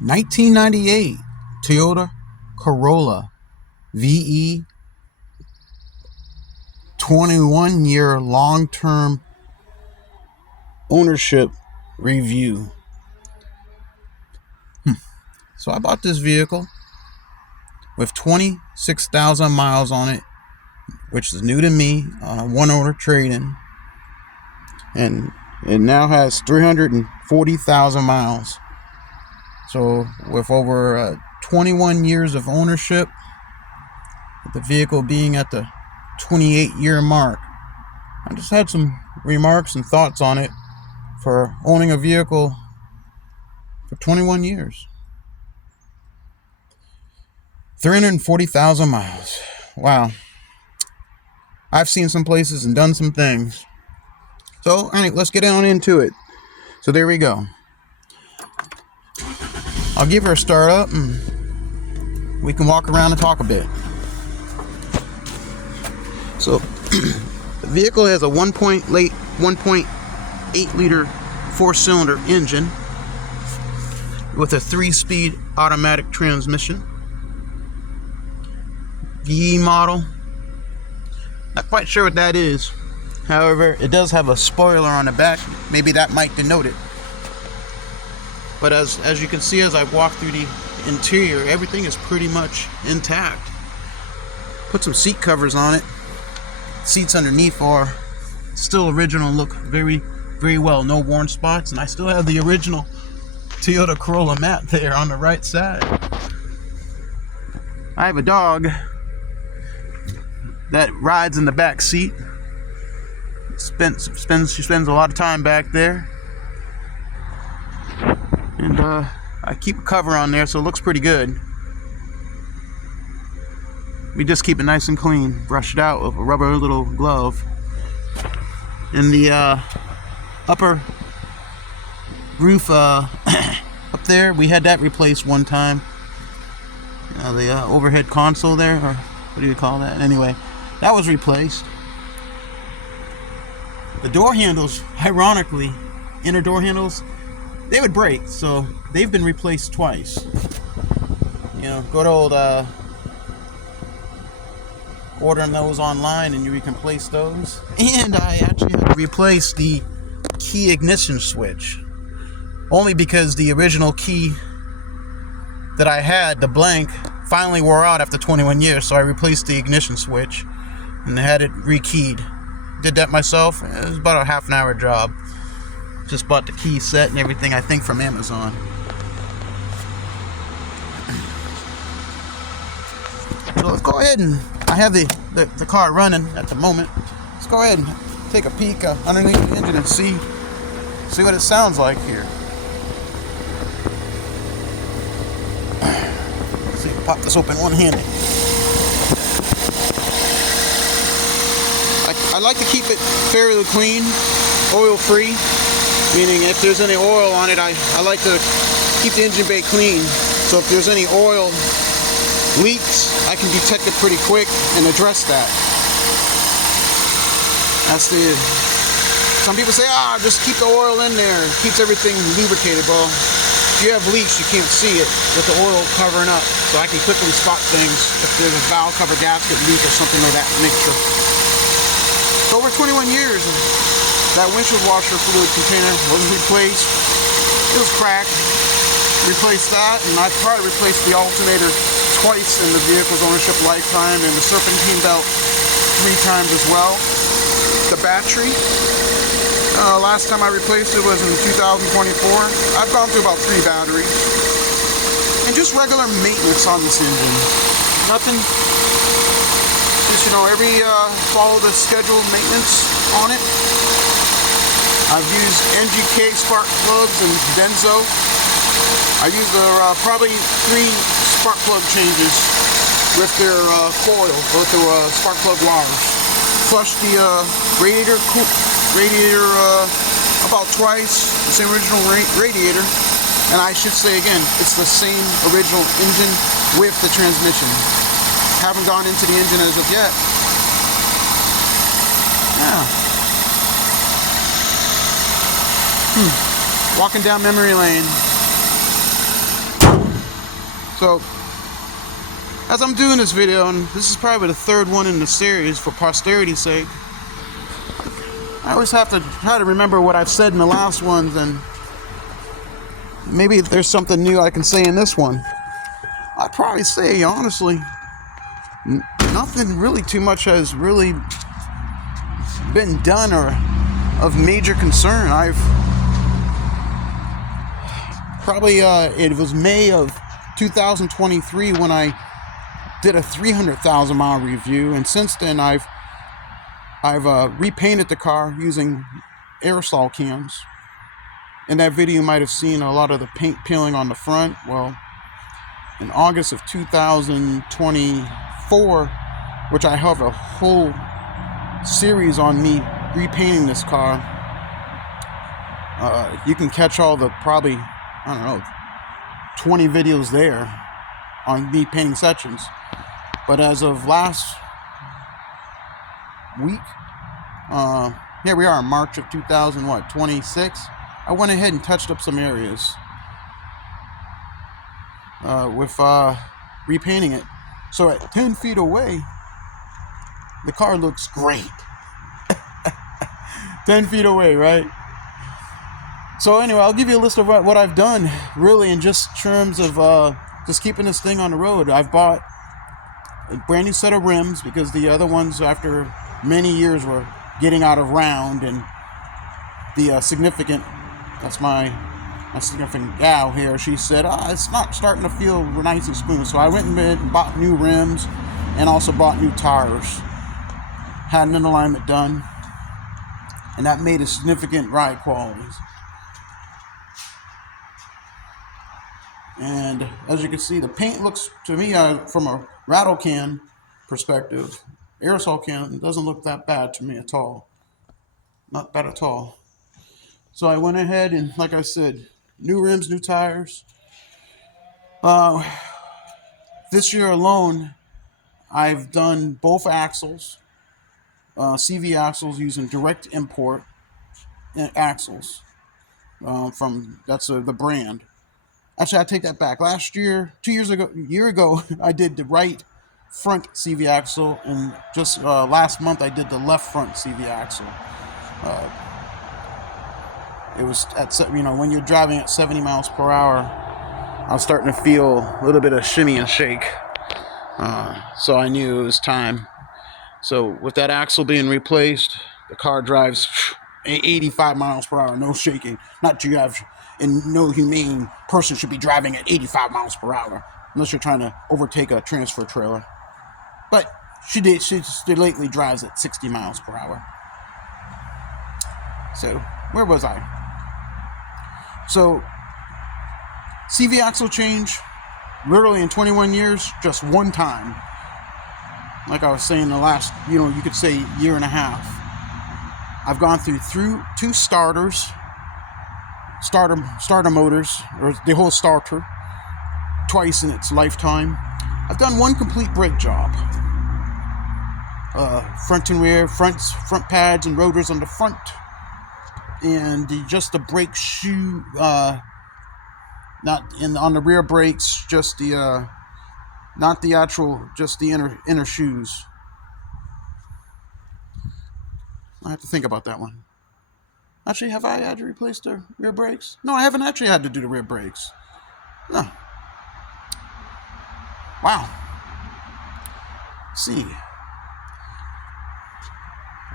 1998 Toyota Corolla VE 21-year long-term ownership review. So I bought this vehicle with 26,000 miles on it, which is new to me, on a one-owner trade-in, and it now has 340,000 miles. So with over 21 years of ownership, with the vehicle being at the 28-year mark, I just had some remarks and thoughts on it for owning a vehicle for 21 years. 340,000 miles. Wow. I've seen some places and done some things. So, anyway, let's get on into it. So there we go. I'll give her a start up and we can walk around and talk a bit. So, the vehicle has a 1.8 liter 4-cylinder engine with a 3-speed automatic transmission. VE model. Not quite sure what that is. However, it does have a spoiler on the back. Maybe that might denote it. But as you can see, as I walk through the interior, everything is pretty much intact. Put some seat covers on it. Seats underneath are still original, look very, very well. No worn spots, and I still have the original Toyota Corolla mat there on the right side. I have a dog that rides in the back seat. She spends a lot of time back there, and I keep a cover on there, so it looks pretty good. We just keep it nice and clean, brush it out with a rubber little glove. And the upper roof up there, we had that replaced one time. The overhead console there, or what do you call that? Anyway, that was replaced. The door handles, ironically, inner door handles, they would break, so they've been replaced twice. You know, good old ordering those online and you can replace those. And I actually had to replace the key ignition switch, only because the original key that I had, the blank, finally wore out after 21 years, so I replaced the ignition switch and I had it rekeyed. Did that myself. It was about a half an hour job. Just bought the key set and everything, I think, from Amazon. So let's go ahead and I have the car running at the moment. Let's go ahead and take a peek underneath the engine and see what it sounds like here. Let's see, pop this open one-handed. I like to keep it fairly clean, oil-free, meaning if there's any oil on it, I like to keep the engine bay clean. So if there's any oil leaks, I can detect it pretty quick and address that. Some people say, just keep the oil in there, it keeps everything lubricated. Well, if you have leaks, you can't see it with the oil covering up. So I can quickly spot things if there's a valve cover gasket leak or something of that nature. So over 21 years, that windshield washer fluid container wasn't replaced. It was cracked. Replaced that, and I've probably replaced the alternator twice in the vehicle's ownership lifetime, and the serpentine belt 3 times as well. The battery, last time I replaced it was in 2024. I've gone through about 3 batteries. And just regular maintenance on this engine. Nothing, just, follow the scheduled maintenance on it. I've used NGK spark plugs and benzo. I used probably 3 spark plug changes with their coil, with their spark plug wires. Flushed the radiator about twice. It's the original radiator, and I should say again, it's the same original engine with the transmission. Haven't gone into the engine as of yet. Yeah. Walking down memory lane. So, as I'm doing this video, and this is probably the third one in the series for posterity's sake, I always have to try to remember what I've said in the last ones, and maybe if there's something new I can say in this one. I'd probably say, honestly, nothing really too much has really been done or of major concern. I've probably, it was May of 2023 when I did a 300,000 mile review, and since then I've repainted the car using aerosol cans. In that video you might have seen a lot of the paint peeling on the front. Well, in August of 2024, which I have a whole series on me repainting this car, you can catch all the probably, I don't know, 20 videos there on me painting sections. But as of last week, here we are in March of 2026, I went ahead and touched up some areas with repainting it. So at 10 feet away, the car looks great. 10 feet away, right? So anyway, I'll give you a list of what I've done, really, in just terms of just keeping this thing on the road. I've bought a brand new set of rims because the other ones, after many years, were getting out of round, and the significant, that's my significant gal here, she said, it's not starting to feel nice and smooth. So I went and bought new rims and also bought new tires. Had an alignment done, and that made a significant ride qualities. And as you can see, the paint looks, to me, from a rattle can perspective, aerosol can, doesn't look that bad to me at all. Not bad at all. So I went ahead and, like I said, new rims, new tires. This year alone, I've done both axles, CV axles, using direct import axles from, that's the brand. Actually, I take that back. Last year, a year ago, I did the right front CV axle, and just last month I did the left front CV axle. It was at, when you're driving at 70 miles per hour, I was starting to feel a little bit of shimmy and shake. So I knew it was time. So with that axle being replaced, the car drives 85 miles per hour, no shaking. Not you have, and no humane person should be driving at 85 miles per hour unless you're trying to overtake a transfer trailer. But she lately drives at 60 miles per hour. So where was I? So CV axle change, literally in 21 years, just one time. Like I was saying, the last, you could say year and a half. I've gone through two starter motors, or the whole starter, twice in its lifetime. I've done one complete brake job. Front and rear, front pads and rotors on the front, and just the brake shoe, not on the rear brakes, just the not the actual, just the inner shoes. I have to think about that one. Actually, have I had to replace the rear brakes? No, I haven't actually had to do the rear brakes. No. Wow. Let's see.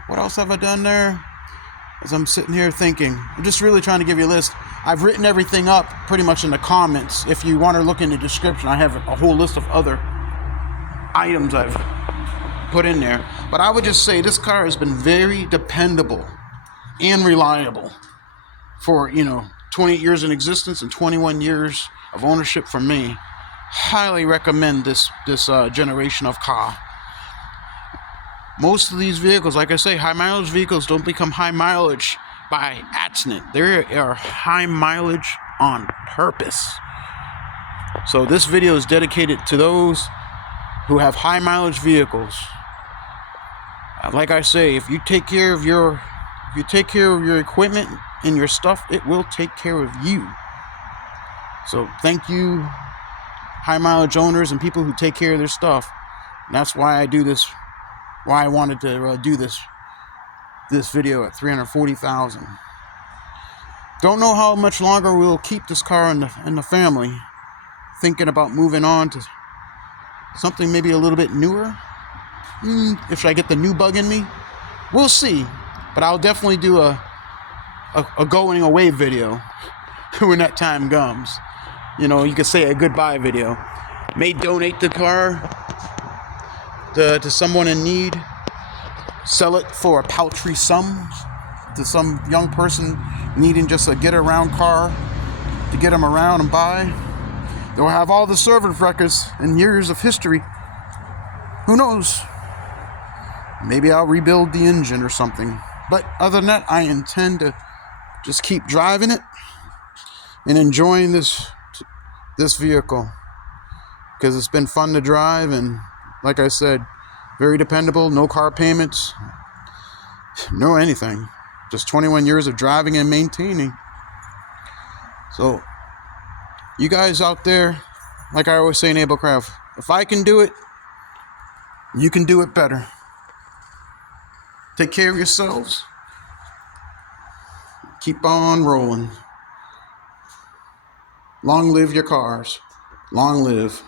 What else have I done there? As I'm sitting here thinking, I'm just really trying to give you a list. I've written everything up pretty much in the comments. If you want to look in the description, I have a whole list of other items I've put in there. But I would just say this car has been very dependable and reliable for 28 years in existence and 21 years of ownership from me. Highly recommend this generation of car. Most of these vehicles, like I say, high mileage vehicles don't become high mileage by accident. They are high mileage on purpose. So this video is dedicated to those who have high mileage vehicles. Like I say, if you take care of your equipment and your stuff, it will take care of you. So thank you high mileage owners and people who take care of their stuff. And that's why I do this, why I wanted to do this video at 340,000. Don't know how much longer we'll keep this car in the family. Thinking about moving on to something maybe a little bit newer. If I get the new bug in me, we'll see. But I'll definitely do a going away video when that time comes. You know, you could say a goodbye video. May donate the car to someone in need. Sell it for a paltry sum to some young person needing just a get-around car to get them around and buy. They'll have all the service records and years of history. Who knows? Maybe I'll rebuild the engine or something. But other than that, I intend to just keep driving it and enjoying this vehicle, because it's been fun to drive, and like I said, very dependable, no car payments, no anything, just 21 years of driving and maintaining. So you guys out there, like I always say in Ablecraft, if I can do it, you can do it better. Take care of yourselves. Keep on rolling. Long live your cars. Long live.